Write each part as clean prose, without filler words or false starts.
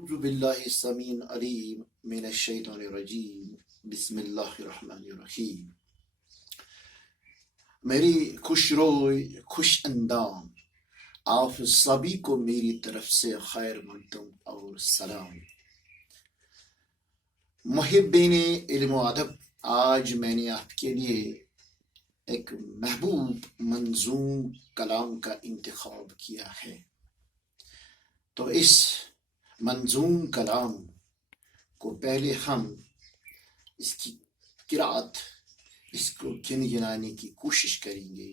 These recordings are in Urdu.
اعوذ باللہ السمیع العلیم من الشیطان الرجیم بسم اللہ الرحمن الرحیم۔ میری خوش روئی خوش اندام، آپ سبھی کو میری طرف سے خیر مقدم اور سلام۔ محبین علم و ادب، آج میں نے آپ کے لیے ایک محبوب منظوم کلام کا انتخاب کیا ہے، تو اس منظوم کلام کو پہلے ہم اس کی قرأت، اس کو گنگنانے کی کوشش کریں گے،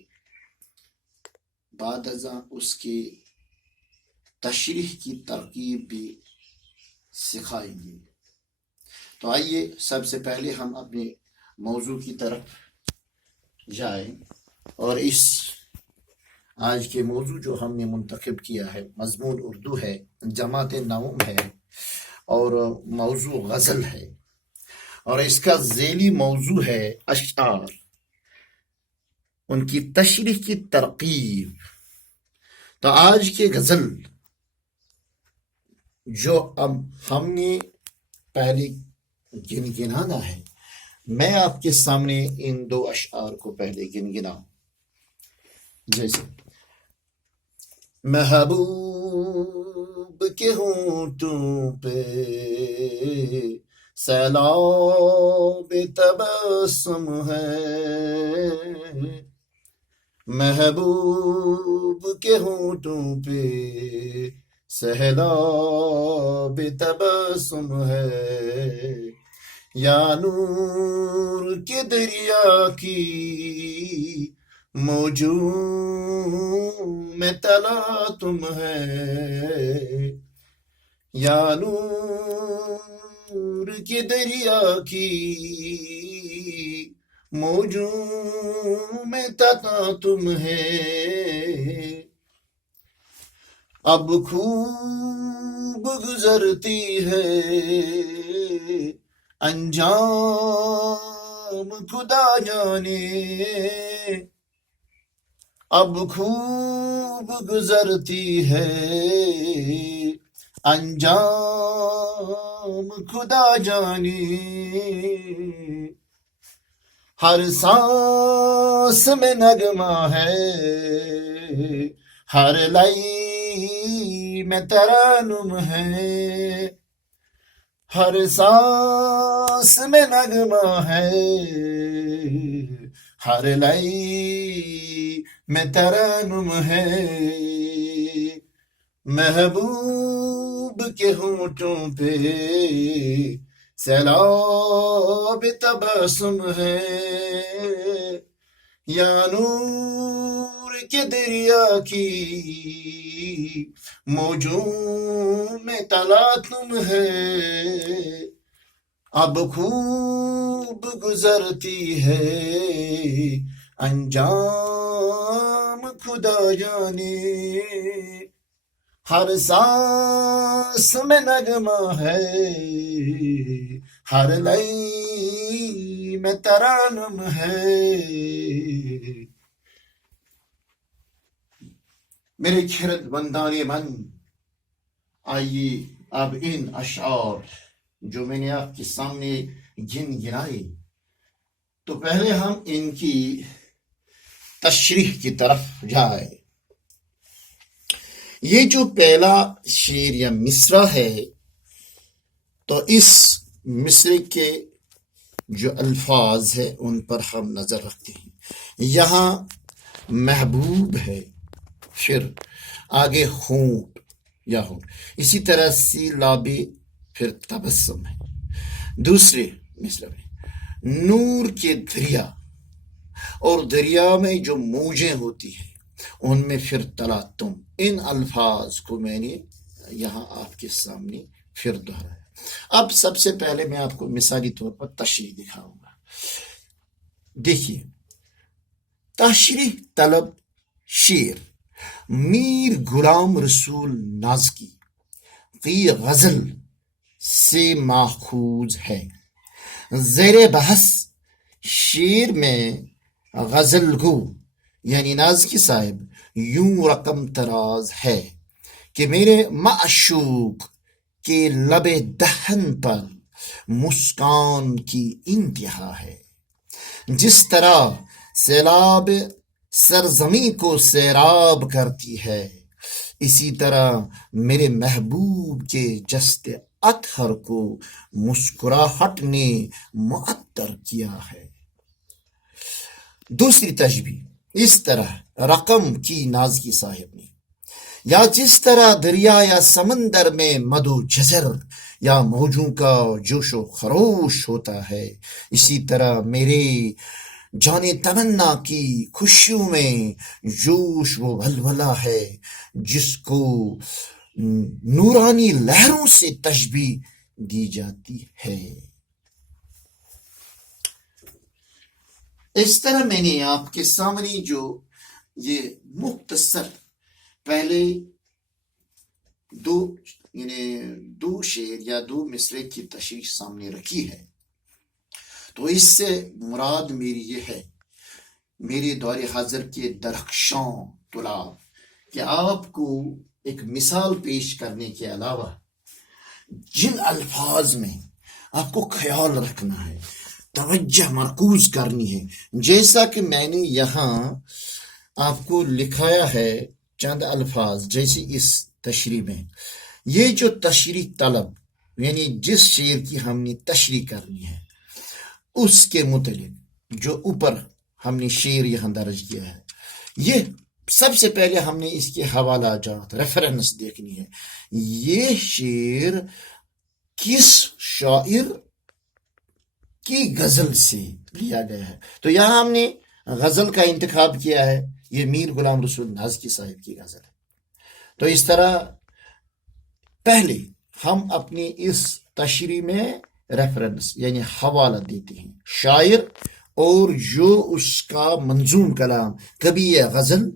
بعد ازاں اس کی تشریح کی ترکیب بھی سکھائیں گے۔ تو آئیے سب سے پہلے ہم اپنے موضوع کی طرف جائیں، اور اس آج کے موضوع جو ہم نے منتخب کیا ہے، مضمون اردو ہے، جماعت نوم ہے، اور موضوع غزل ہے، اور اس کا ذیلی موضوع ہے اشعار، ان کی تشریح کی ترکیب۔ تو آج کے غزل جو اب ہم نے پہلے گنگنانا ہے، میں آپ کے سامنے ان دو اشعار کو پہلے گنگناؤں، جیسے محبوب کے ہونٹوں پہ سیلاب تبسم ہے، محبوب کے ہونٹوں پہ سیلاب تبسم ہے، یا نور کے دریا کی موجوں میں تلا تم ہے، یا نور کے دریا کی موجوں میں تلا تم ہے، اب خوب گزرتی ہے انجام خدا جانے، اب خوب گزرتی ہے انجام خدا جانے، ہر سانس میں نغمہ ہے، ہر لئی میں ترنم ہے، ہر سانس میں نغمہ ہے، ہر لئی میں ترنم ہے، محبوب کے ہونٹوں پہ سیلاب تبسم ہے، یا نور کے دریا کی موجوں میں تلا تم ہے، اب خوب گزرتی ہے انجام خدا جانے، ہر سانس میں نغمہ ہے، ہر لئی میں ترنم ہے۔ میرے خرد بندان من، آئیے اب ان اشعار جو میں نے آپ کے سامنے گنائے، تو پہلے ہم ان کی تشریح کی طرف جائیں۔ یہ جو پہلا شعر یا مصرع ہے، تو اس مصرع کے جو الفاظ ہے ان پر ہم نظر رکھتے ہیں۔ یہاں محبوب ہے، پھر آگے ہونٹ یا ہونٹ، اسی طرح سیلاب پھر تبسم ہے۔ دوسرے مصرع میں نور کے دریا، اور دریا میں جو موجیں ہوتی ہیں ان میں پھر تلا تم، ان الفاظ کو میں نے یہاں آپ کے سامنے پھر دہرایا۔ اب سب سے پہلے میں آپ کو مثالی طور پر تشریح دکھاؤں گا۔ دیکھیے، تشریح طلب شعر میر غلام رسول نازکی کی غزل سے ماخوذ ہے۔ زیر بحث شعر میں غزل گو یعنی نازکی صاحب یوں رقم تراز ہے کہ میرے معشوق کہ لب دہن پر مسکان کی انتہا ہے، جس طرح سیلاب سرزمین کو سیراب کرتی ہے، اسی طرح میرے محبوب کے جست اطہر کو مسکراہٹ نے معطر کیا ہے۔ دوسری تشبیہ، اس طرح رقم کی نازکی صاحب نے، یا جس طرح دریا یا سمندر میں مد و جزر یا موجوں کا جوش و خروش ہوتا ہے، اسی طرح میرے جان تمنا کی خوشیوں میں جوش و ولولہ ہے، جس کو نورانی لہروں سے تشبیہ دی جاتی ہے۔ اس طرح میں نے آپ کے سامنے جو یہ مختصر پہلے دو شعر یا دو مصرے کی تشریح سامنے رکھی ہے، تو اس سے مراد میری یہ ہے، میرے دور حاضر کے درخشاں طلاب، کہ آپ کو ایک مثال پیش کرنے کے علاوہ جن الفاظ میں آپ کو خیال رکھنا ہے، توجہ مرکوز کرنی ہے، جیسا کہ میں نے یہاں آپ کو لکھایا ہے چند الفاظ، جیسے اس تشریح میں یہ جو تشریح طلب، یعنی جس شعر کی ہم نے تشریح کرنی ہے اس کے متعلق جو اوپر ہم نے شعر یہاں درج کیا ہے، یہ سب سے پہلے ہم نے اس کے حوالہ جات ریفرنس دیکھنی ہے، یہ شعر کس شاعر کی غزل سے لیا گیا ہے۔ تو یہاں ہم نے غزل کا انتخاب کیا ہے، یہ میر غلام رسول نازکی صاحب کی غزل ہے۔ تو اس طرح پہلے ہم اپنی اس تشریح میں ریفرنس یعنی حوالہ دیتے ہیں، شاعر اور جو اس کا منظوم کلام، کبھی یہ غزل،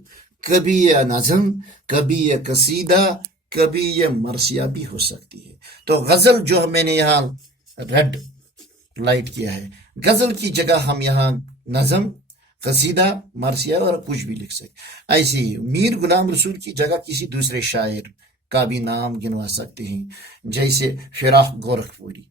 کبھی یہ نظم، کبھی یہ قصیدہ، کبھی یہ مرثیہ بھی ہو سکتی ہے۔ تو غزل جو میں نے یہاں ریڈ لائٹ کیا ہے، غزل کی جگہ ہم یہاں نظم، قصیدہ، مرثیہ اور کچھ بھی لکھ سکتے۔ ایسے ہی میر غلام رسول کی جگہ کسی دوسرے شاعر کا بھی نام گنوا سکتے ہیں، جیسے فراق گورکھپوری۔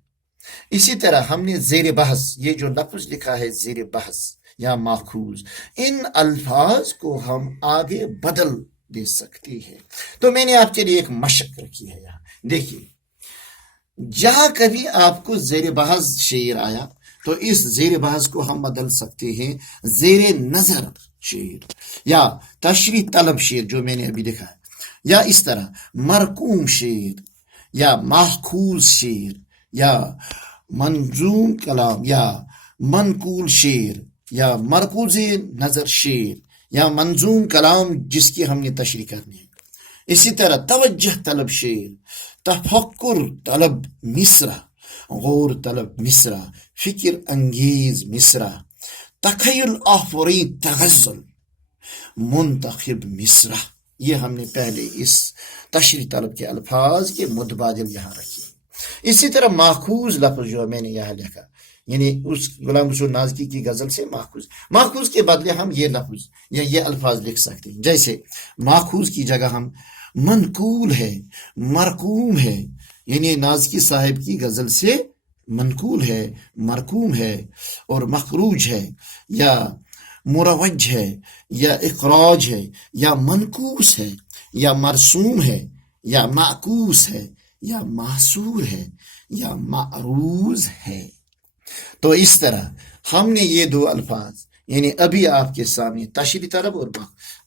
اسی طرح ہم نے زیر بحث، یہ جو لفظ لکھا ہے زیر بحث یا ماخوذ، ان الفاظ کو ہم آگے بدل دے سکتے ہیں۔ تو میں نے آپ کے لیے ایک مشق رکھی ہے یہاں، دیکھیے جہاں کبھی آپ کو زیر بحث شعر آیا تو اس زیر بحث کو ہم بدل سکتے ہیں زیر نظر شعر یا تشریح طلب شعر جو میں نے ابھی لکھا ہے، یا اس طرح مرقوم شعر یا ماخوذ شعر یا منظوم کلام یا منقول شعر یا مرکوز نظر شعر یا منظوم کلام جس کی ہم نے تشریح کرنی ہے۔ اسی طرح توجہ طلب شعر، تفکر طلب مصرع، غور طلب مصرع، فکر انگیز مصرع، تخیل آفرین تغزل، منتخب مصرع، یہ ہم نے پہلے اس تشریح طلب کے الفاظ کے متبادل یہاں رکھے۔ اسی طرح ماخوذ لفظ جو میں نے یہاں لکھا، یعنی اس غلام رسول نازکی کی غزل سے ماخوذ کے بدلے ہم یہ لفظ یا یہ الفاظ لکھ سکتے ہیں، جیسے ماخوذ کی جگہ ہم منقول ہے، مرقوم ہے، یعنی نازکی صاحب کی غزل سے منقول ہے، مرقوم ہے اور مخروج ہے، یا مروج ہے، یا اخراج ہے، یا منقوص ہے، یا مرسوم ہے، یا معکوس ہے، یا محصور ہے، یا معروض ہے۔ تو اس طرح ہم نے یہ دو الفاظ یعنی ابھی آپ کے سامنے تشریح طلب اور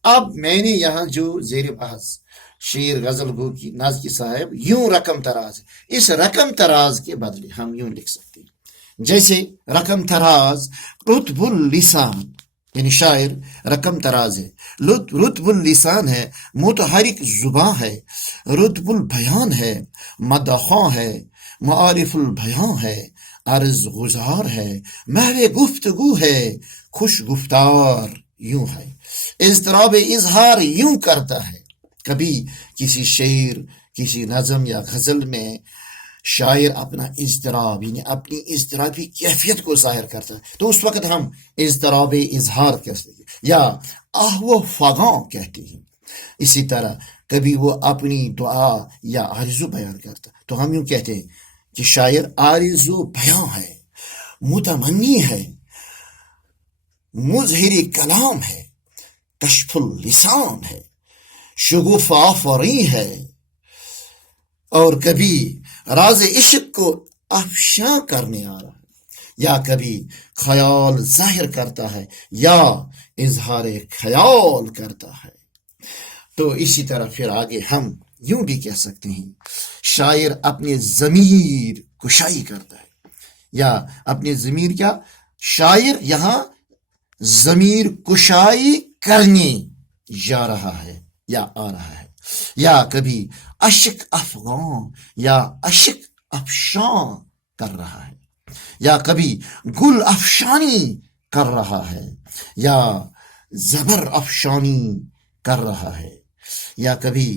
اب میں نے یہاں جو زیر بحث شعر غزل گو کی نازکی صاحب یوں رقم تراز ہے، اس رقم تراز کے بدلے ہم یوں لکھ سکتے ہیں، جیسے رقم تراز رتب اللسان، یعنی شاعر رقم تراز ہے، رتب اللسان ہے، متحرک زباں ہے، رتب البیان ہے، مدخواں ہے، معارف البیان ہے، عرض گزار ہے، محو گفتگو ہے، خوش گفتار یوں ہے، اضطراب اظہار یوں کرتا ہے۔ کبھی کسی شعر، کسی نظم یا غزل میں شاعر اپنا اضطراب یعنی اپنی اضطرابی کیفیت کو ظاہر کرتا ہے، تو اس وقت ہم اضطراب اظہار کہتے ہیں یا آہ و فغاں کہتے ہیں۔ اسی طرح کبھی وہ اپنی دعا یا آرزو بیان کرتا. تو ہم یوں کہتے ہیں کہ شاعر آرزو بیان ہے، متمنی ہے، مظہر کلام ہے، کشف اللسان ہے، شگوف آفریں ہے، اور کبھی راز عشق کو افشاں کرنے آ رہا ہے، یا کبھی خیال ظاہر کرتا ہے یا اظہار خیال کرتا ہے. تو اسی طرح پھر آگے ہم یوں بھی کہہ سکتے ہیں شاعر اپنے ضمیر کشائی کرتا ہے، یا اپنے ضمیر کیا، شاعر یہاں ضمیر کشائی کرنے جا رہا ہے یا آ رہا ہے، یا کبھی اشک افغان یا اشک افشاں کر رہا ہے، یا کبھی گل افشانی کر رہا ہے، یا زبر افشانی کر رہا ہے، یا کبھی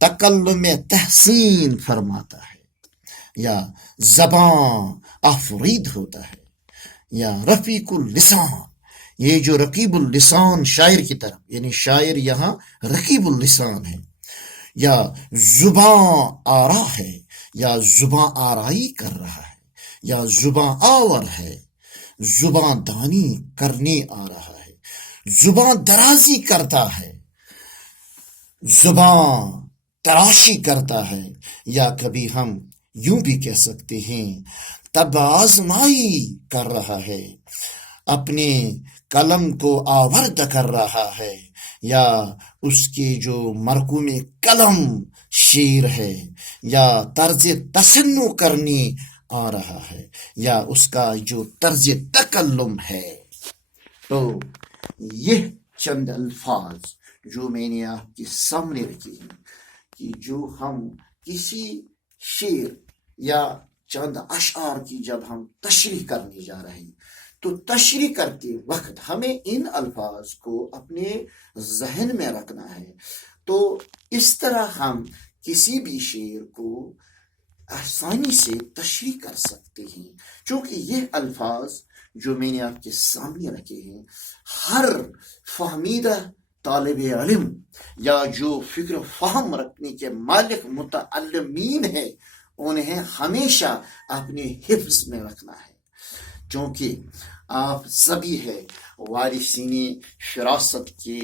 تکلم تحسین فرماتا ہے، یا زبان آفرید ہوتا ہے، یا رفیق اللسان. یہ جو رقیب اللسان شاعر کی طرف، یعنی شاعر یہاں رقیب اللسان ہے، یا زباں آرا ہے، یا زباں آرائی کر رہا ہے، یا زباں آور ہے، زباں دانی کرنے آ رہا ہے، زباں درازی کرتا ہے، زباں تراشی کرتا ہے، یا کبھی ہم یوں بھی کہہ سکتے ہیں تب آزمائی کر رہا ہے، اپنے قلم کو آورد کر رہا ہے، یا اس کے جو مرکوم قلم شعر ہے، یا طرز تصنع کرنے آ رہا ہے، یا اس کا جو طرز تکلم ہے. تو یہ چند الفاظ جو میں نے آپ کے سامنے رکھے ہیں کہ جو ہم کسی شعر یا چند اشعار کی جب ہم تشریح کرنے جا رہے ہیں تو تشریح کرتے وقت ہمیں ان الفاظ کو اپنے ذہن میں رکھنا ہے. تو اس طرح ہم کسی بھی شعر کو آسانی سے تشریح کر سکتے ہیں، چونکہ یہ الفاظ جو میں نے آپ کے سامنے رکھے ہیں ہر فہمیدہ طالب علم یا جو فکر فہم رکھنے کے مالک متعلمین ہیں انہیں ہمیشہ اپنے حفظ میں رکھنا ہے، چونکہ آپ سبھی ہے وارثین فراست کے،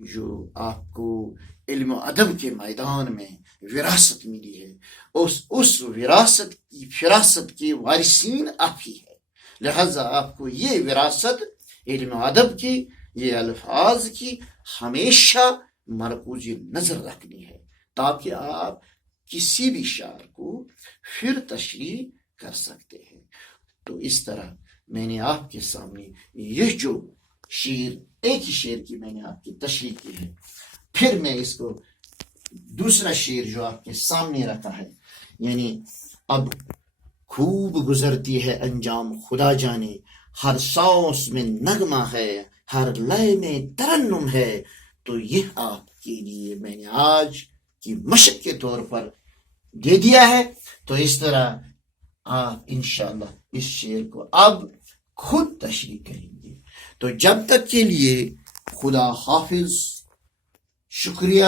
جو آپ کو علم و ادب کے میدان میں وراثت ملی ہے، اس وراثت کی فراست کے وارثین آپ ہی ہے. لہذا آپ کو یہ وراثت علم و ادب کی، یہ الفاظ کی ہمیشہ مرکوز نظر رکھنی ہے تاکہ آپ کسی بھی شعر کو پھر تشریح کر سکتے ہیں. تو اس طرح میں نے آپ کے سامنے یہ جو شعر، ایک ہی شعر کی میں نے آپ کی تشریح کی ہے، پھر میں اس کو دوسرا شعر جو آپ کے سامنے رکھا ہے، یعنی اب خوب گزرتی ہے انجام خدا جانے، ہر سانس میں نغمہ ہے، ہر لے میں ترنم ہے، تو یہ آپ کے لیے میں نے آج کی مشق کے طور پر دے دیا ہے. تو اس طرح آپ انشاءاللہ اس شعر کو اب خود تشریح کریں گے. تو جب تک کے لیے خدا حافظ، شکریہ.